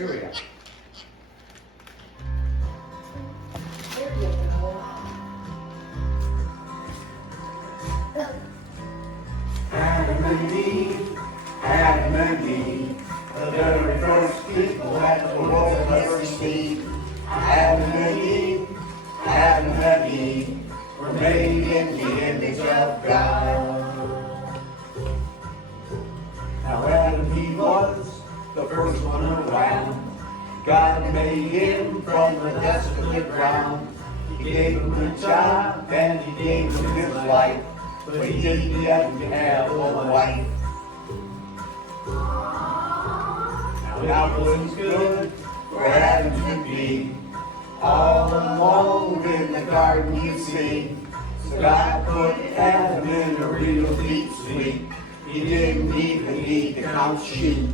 Julia. Adam and Eve, Adam and Eve, the very first people that the world ever seen. Adam and Eve, Adam and Eve, were made in the image of God. Now Adam, he was the first one around. God made him from the dust of the ground. He gave him a job and he gave him his life, but he didn't yet have a wife. Now it was good for Adam to be all alone in the garden, you see. So God put Adam in a real deep sleep. He didn't even need to count sheep.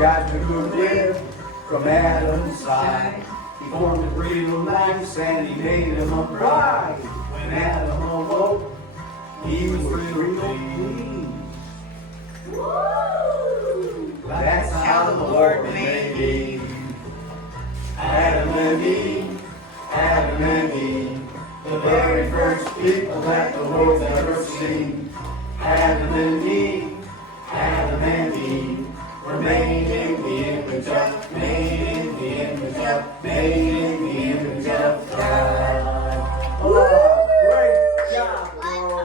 God took a rib from Adam's side. He formed it real nice and he made him a bride. When Adam awoke, he was real pleased. That's how the Lord made Eve. Adam and Eve, Adam and Eve, the very first people that the world ever seen. Adam and Eve,